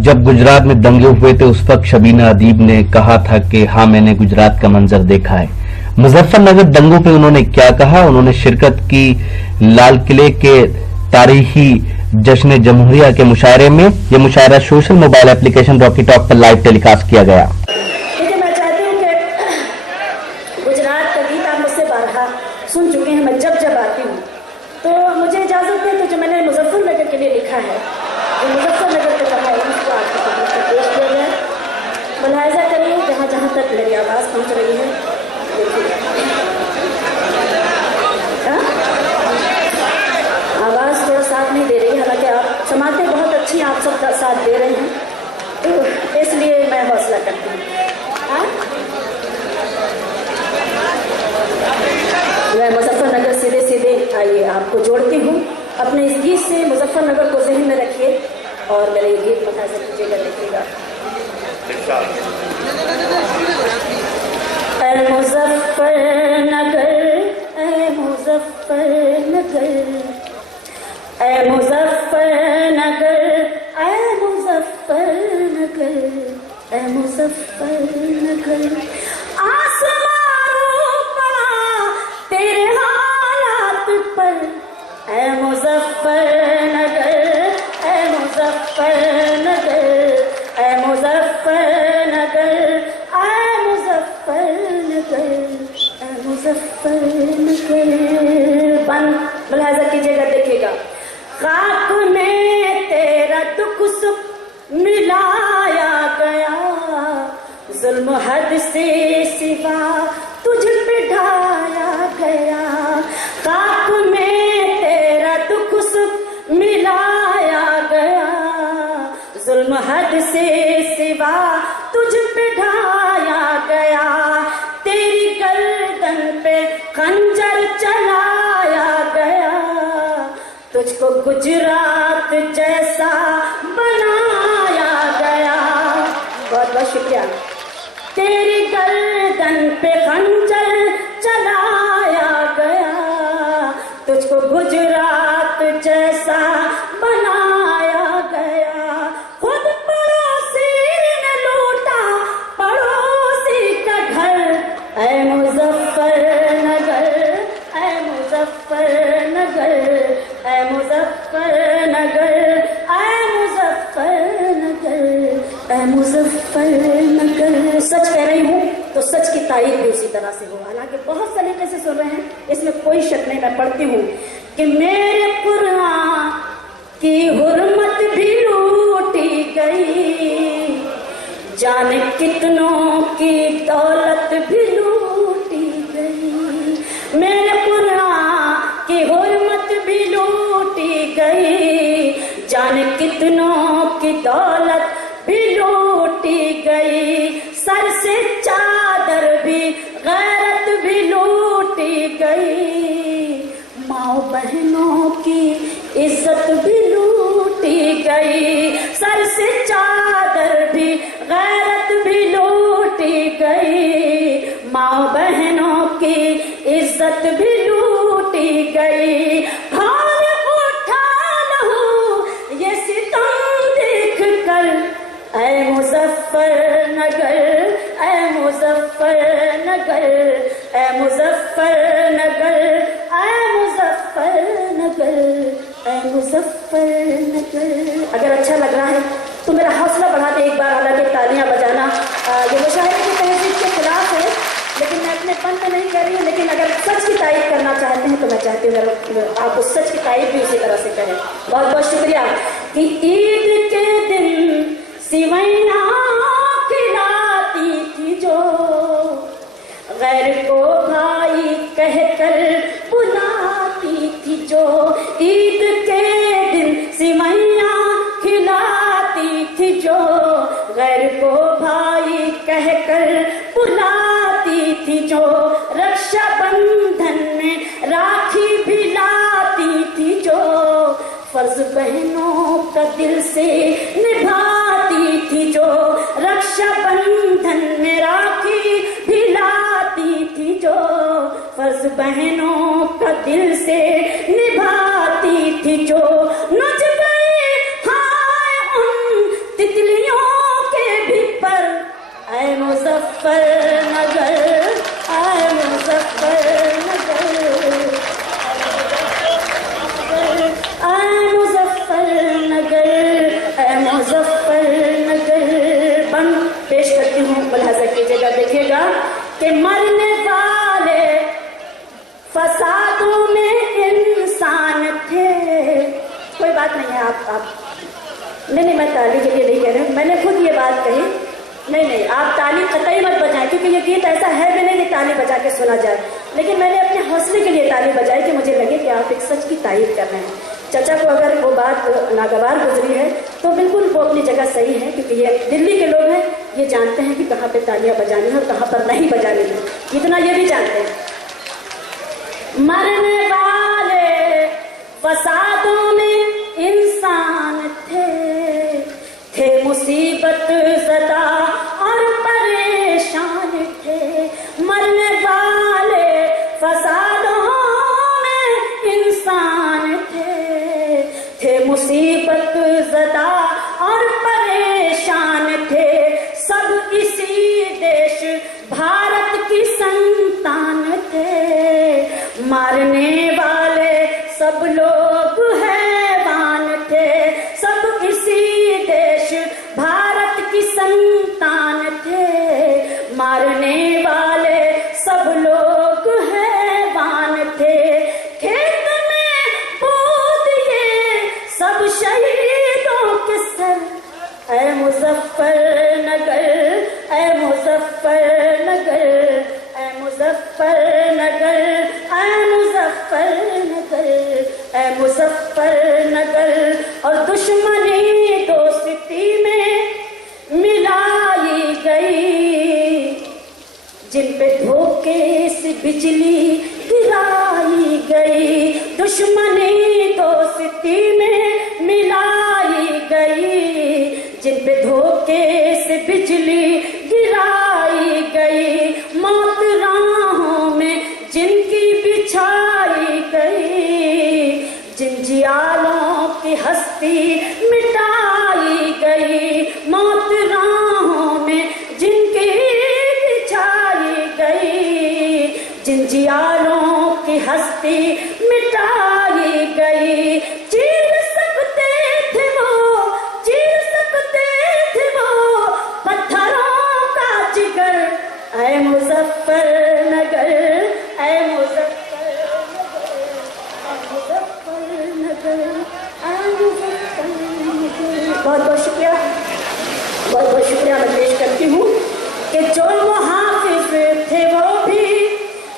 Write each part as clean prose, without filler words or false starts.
جب گجرات میں دنگے ہوئے تھے اس وقت شبینہ ادیب نے کہا تھا کہ ہاں میں نے گجرات کا منظر دیکھا ہے. مظفر نگر دنگوں پہ انہوں نے کیا کہا؟ انہوں نے شرکت کی لال قلعے کے تاریخی جشن جمہوریہ کے مشاعرے میں. یہ مشاعرہ سوشل موبائل اپلیکیشن راکی ٹاک پر لائیو ٹیلی کاسٹ کیا گیا. میں چاہتی ہوں کہ گجرات کا گیت آپ مجھ سے بارہا سن چکے ہیں. میں جب آتی ہوں تو مجھے اجازت دیں تو جو میں نے مظفر نگر کے لیے لکھا ہے جو مظفر نگر کے کہا ہے اس کو آپ کی خدمت میں پیش کیا جائے. ملاحظہ کریے جہاں جہاں تک میری آواز پہنچ رہی ہے. آواز تھوڑا ساتھ نہیں دے رہی، حالانکہ آپ سماعتیں بہت اچھی ہیں، آپ سب ساتھ دے رہے ہیں، تو اس لیے میں حوصلہ کرتی ہوں. میں مظفر نگر سیدھے آئیے آپ کو جوڑتی ہوں اپنے اس گیت سے. مظفر نگر کو ذہن میں رکھیے اور میرے یہ گیت ملاحظہ کیجیے گا، دیکھیے گا. اے مظفر نگر، اے مظفر نگر، اے مظفر نگر، اے مظفر نگر، اے مظفر نگر. آسمان پڑا تیرے حالات پر، اے مظفر نگر، اے مظفر نگر، اے مظفر نگر، اے مظفر نگر، اے مظفر نگر. بند ملاحظہ کیجیے گا، دیکھیے گا. خاک میں تیرا دکھ سکھ ملایا گیا، ظلم حد سے سوا تجھ پہ ڈھایا گیا. خاک میں تیرا دکھ سکھ ملایا گیا، ظلم حد سے سوا تجھ پہ ڈھایا گیا. تیری گردن پہ خنجر چلایا گیا، تجھ کو گجرات جیسا بنایا گیا. بہت بہت شکریہ. تیری گردن پہ خنجر چلایا گیا، تجھ کو گجرات جیسا بنایا گیا. خود پڑوسی نے لوٹا پڑوسی کا گھر، اے مظفر نگر، اے مظفر نگر، اے مظفر نگر، اے مظفر نگر، اے مظفر نگر. سچ کہہ رہی ہوں تو سچ کی تائید بھی اسی طرح سے ہو. حالانکہ بہت سلیقے سے سن رہے ہیں، اس میں کوئی شک نہیں. میں پڑھتی ہوں کہ میرے قرآن کی حرمت بھی لوٹی گئی، جانے کتنوں کی دولت بھی لوٹی گئی. میرے قرآن کی حرمت بھی لوٹی گئی، جانے کتنوں کی دولت بھی لوٹی گئی. سر سے چادر بھی غیرت بھی لوٹی گئی، ماں بہنوں کی عزت بھی لوٹی گئی. سر سے چادر بھی غیرت بھی لوٹی گئی، ماں بہنوں کی عزت بھی لوٹی گئی. بھاگ اٹھا لہو یہ ستم دیکھ کر، اے مظفر نگر، اے مظفر نگر، اے مظفر نگر، اے مظفر نگر، اے مظفر نگر. اگر اچھا لگ رہا ہے تو میرا حوصلہ بڑھا دے ایک بار. حالانکہ تالیاں بجانا یہ مشاعرے کی تہذیب کے خلاف ہے، لیکن میں اپنے پن میں نہیں کہہ رہی ہوں. لیکن اگر سچ کی تائید کرنا چاہتے ہیں تو میں چاہتی ہوں آپ کو سچ کی تائید بھی اسی طرح سے کریں. بہت بہت شکریہ. کہ عید کے دن سوئیاں کھلاتی تھی جو، غیر کو بھائی کہہ کر بلاتی تھی جو. عید کے دن سوئیاں کھلاتی تھی جو، غیر کو بھائی کہہ کر بلاتی تھی جو. رکشا بندھن میں راکھی بھی لاتی تھی جو، فرض بہنوں کا دل سے نبھاتی تھی جو. رکشا بندھن میں راکھی بھی لاتی تھی جو، فرض بہنوں کا دل سے نبھاتی تھی جو. نچ گئے ہائے ان تتلی मुजफ्फर नगर, आए मुजफ्फर नगर, आए मुजफ्फर नगर, आए मुजफ्फर नगर। बंद पेश करती हूँ, मुलाहजा कीजिएगा, देखिएगा कि मरने वाले फसादों में इंसान थे। कोई बात नहीं है, आप नहीं, मैं ताली के लिए नहीं कह रही हूँ, मैंने खुद ये बात कही। नहीं, आप ताली कतई मत बजाएं, क्योंकि ये गीत ऐसा है भी नहीं कि ताली बजा के सुना जाए। लेकिन मैंने अपने हौसले के लिए ताली बजाई कि मुझे लगे कि आप एक सच की तारीफ कर रहे हैं। चाचा को अगर वो बात नागवार गुजरी है तो बिल्कुल वो अपनी जगह सही है, क्योंकि ये दिल्ली के लोग हैं, ये जानते हैं कि कहाँ पे तालियां बजानी है और कहाँ पर नहीं बजानी है, इतना ये भी जानते हैं। मरने वाले फसादों में इंसान थे मुसीबत ज़दा और परेशान थे। मरने वाले फसादों में इंसान थे मुसीबत ज़दा और परेशान थे। सब इसी देश भारत की संतान थे। मारने वाले सब लोग हैवान थे। सब इसी देश भारत की संतान थे। मारने वाले सब लोग हैवान थे। खेत में बो दिए सब शहीदों के सर। ऐ मुजफ्फर नगर, ऐ मुजफ्फर नगर, ऐ मुजफ्फर नगर, ऐ मुजफ्फर नगर, ऐ मुजफ्फर नगर। और दुश्मनी दोस्ती में मिलाई गई, जिन पे धोखे से बिजली गिराई गई। दुश्मनी दोस्ती में मिलाई गई, जिन पे धोखे से बिजली गिराई गई। मौत राहों में जिनकी बिछाई गई, जिन जियालों की हस्ती मिटाई गई। मौत राहों में जिनकी बिछाई गई, जिन जियालों की हस्ती मिटाई गई। चीर सकते थे वो, चीर सकते थे वो पत्थरों का जिगर। ऐ मुजफ्फर नगर, ऐ मुजफ्फर नगर, ऐ मुजफ्फर नगर। बहुत बहुत शुक्रिया, बहुत बहुत शुक्रिया। मैं पेश करती हूँ कि जो मुहाफिज थे वो भी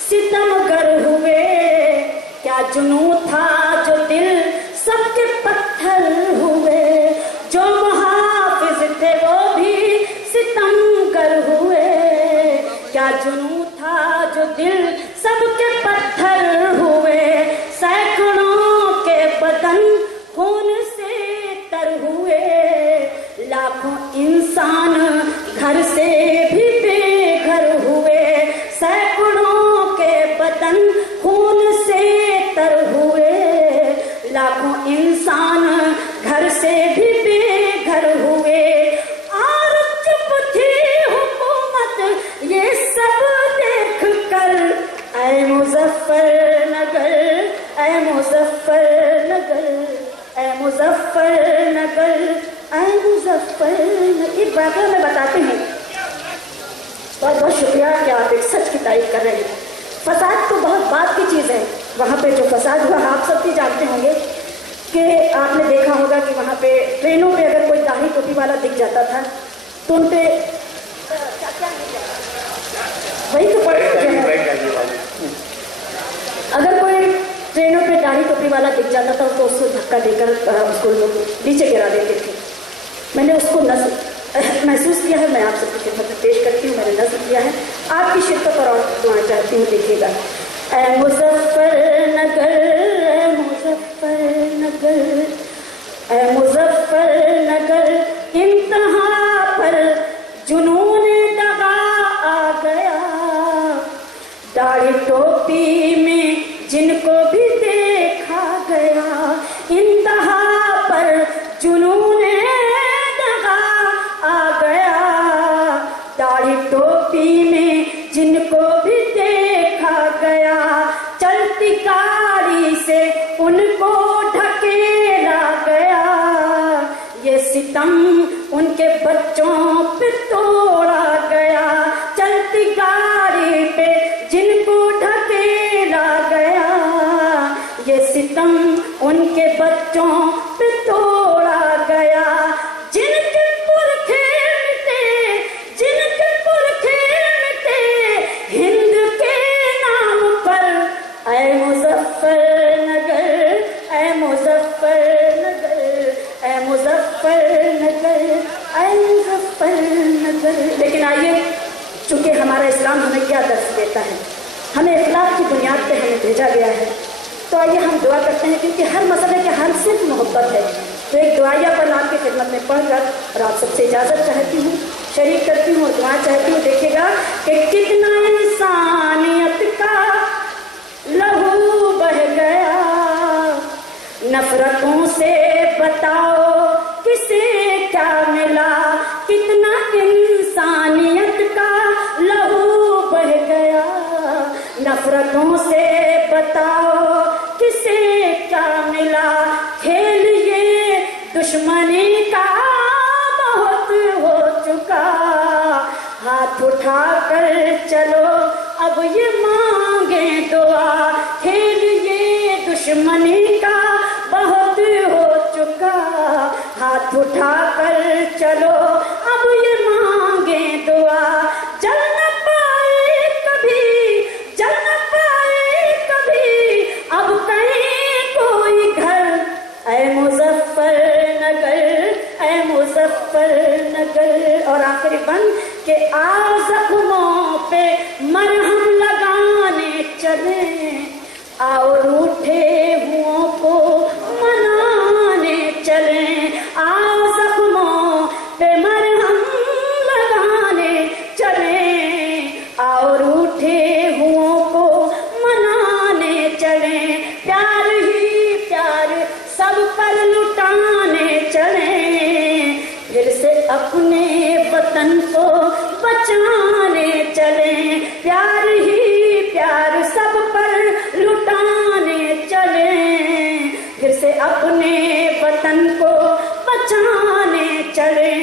सितमगर हुए। क्या जुनू था जो दिल सबके पत्थर हुए। जो मुहाफिज थे वो भी सितमगर हुए। क्या जुनू था जो दिल सबके पत्थर हुए। सैकड़ों के बदन खून से तर हुए। लाखों इंसान घर से भी बेघर हुए। सैकड़ों के बदन खून से तर हुए। लाखों इंसान घर से भी बेघर हुए। और चुप थी हुकूमत ये सब देख कर। ऐ मुजफ्फर नगर, ऐ मुजफ्फर नगर, ऐ मुजफ्फर नगर, ऐ मुजफ्फर नगर। एक वाक़या मैं बताती हूँ। बहुत बहुत शुक्रिया कि आप एक सच की तारीफ कर रहे हैं। फसाद तो बहुत बात की चीज़ है। वहाँ पे जो फसाद हुआ आप सब भी जानते होंगे कि आपने देखा होगा कि वहाँ पे ट्रेनों पे अगर कोई दाढ़ी टोपी वाला दिख जाता था तो उन पे वही तो पड़ अगर कोई ट्रेनों पे दाढ़ी टोपी वाला दिख जाता था तो उसको धक्का देकर उसको नीचे गिरा देते थे। मैंने उसको महसूस किया है। मैं आप सबकी खिदमत में पेश करती हूँ। मैंने नज़्म किया है। आपकी शिरकत और दुआएं चाहती हूँ। देखिएगा। ऐ मुजफ्फर नगर, ऐ मुजफ्फर नगर, ऐ मुजफ्फर नगर। इंतहा पर जुनून दगा आ गया। दाढ़ी टोपी में जिनको भी देखा गया। इंतहा पर जुनून दगा आ गया। दाढ़ी टोपी चोटी में जिनको भी देखा गया, चलती गाड़ी से उनको ढकेला गया। ये सितम उनके बच्चों पे तोड़ा गया, चलती गाड़ी पे जिनको ढकेला गया। ये सितम उनके बच्चों पे तोड़ा गया। जिनके पुरखे मिटे, जिनके पुरखे मिटे हिंद के नाम पर, ऐ मुजफ्फरनगर, ऐ मुजफ्फरनगर, ऐ मुजफ्फरनगर, ऐ मुजफ्फरनगर। लेकिन आइए, चूंकि हमारा इस्लाम हमें क्या दर्श देता है, हमें इखलाक की बुनियाद पे हमें भेजा गया है, तो आइए हम दुआ करते हैं, क्योंकि हर मसले के हल सिर्फ मोहब्बत है। तो एक दुआया पर आपकी खिदमत में पढ़कर और आप सबसे इजाज़त चाहती हूँ, शरीक करती हूँ और दुआ चाहती हूँ। देखिएगा कि कितना इंसानियत का लहू बह गया, नफरतों से बताओ किसे क्या मिला। कितना इंसानियत का लहू बह गया, नफरतों से बताओ किसे क्या मिला। खेल ये दुश्मनी का बहुत हो चुका, हाथ उठा कर चलो अब ये मांगे दुआ। खेल ये दुश्मनी का बहुत हो चुका, हाथ उठा कर चलो अब ये मांगे दुआ। जल न पाए कभी, जल न पाए कभी अब कहीं कोई घर, ऐ मुजफ्फरनगर, ऐ मुजफ्फरनगर। और आखिरी बंद के आओ जख्मों पे मरहम लगाने चले, आओ रूठे हुओं को मनाने चले। आओ जख्मों पे मरहम लगाने चले, आओ रूठे हुओं को मनाने चले। प्यार ही प्यार सब पर लुटाने चले, फिर से अपने वतन को बचाने चले। प्यार ही प्यार सब पर लुटाने चले, फिर से अपने वतन को बचाने चले।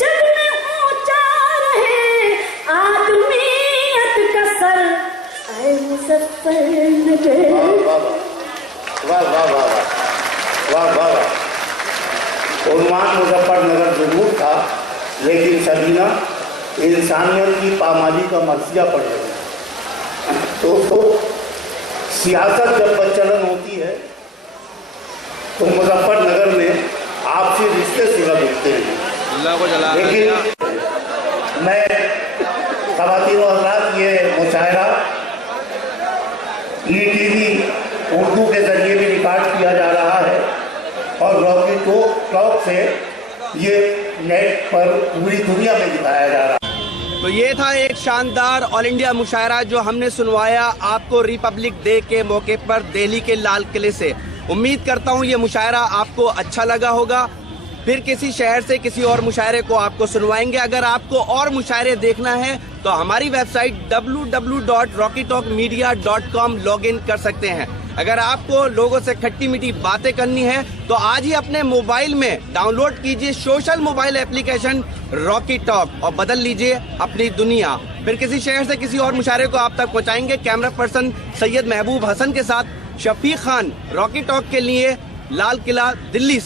जग में ऊंचा रहे आदमियत का सर, ऐ मुजफ्फरनगर। वाह वाह वाह वाह वाह वाह। उन्वान मुजफ्फरनगर जरूर था, लेकिन सबीना इंसानियत की पामाली का मर्सिया पड़ गई। तो सियासत जब प्रचलन होती है तो मुजफ्फरनगर में आपसी रिश्ते सुलभ होते हैं। लेकिन मैं ख़वातीन और हज़रात, ये मुशायरा ETV उर्दू के जरिए भी रिकॉर्ड किया जा रहा है और रॉकी टॉक से ये नेट पर पूरी दुनिया में दिखाया जा रहा है। तो ये था एक शानदार ऑल इंडिया मुशायरा जो हमने सुनवाया आपको रिपब्लिक डे के मौके पर दिल्ली के लाल किले से। उम्मीद करता हूँ ये मुशायरा आपको अच्छा लगा होगा। फिर किसी शहर से किसी और मुशायरे को आपको सुनवाएंगे। अगर आपको और मुशायरे देखना है तो हमारी वेबसाइट www.rockytalkmedia.com लॉगिन कर सकते हैं। अगर आपको लोगों से खट्टी मीठी बातें करनी है तो आज ही अपने मोबाइल में डाउनलोड कीजिए social mobile application Rocky talk और बदल लीजिए अपनी दुनिया। फिर किसी शहर से किसी और मुशायरे को आप तक पहुंचाएंगे। कैमरा पर्सन सैयद महबूब हसन के साथ शफीक खान, रॉकी टॉक के लिए, लाल किला, दिल्ली से।